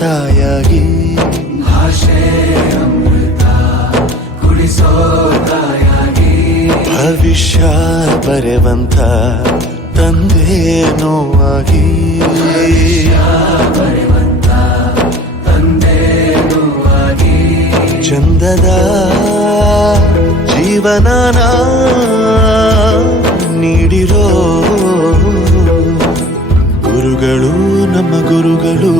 ತಾಯಾಗಿ ಭಾಷೆ ಅಮೃತ ಕುಡಿಸೋ ತಾಯಾಗಿ ಭವಿಷ್ಯ ಬರೆವಂತ ತಂದೇನೋ ಆಗಿ ಬರೆವಂತ ತಂದೇನೂ ಆಗಿ ಚಂದದ ಜೀವನನ ನೀಡಿರೋ ಗುರುಗಳು ನಮ್ಮ ಗುರುಗಳು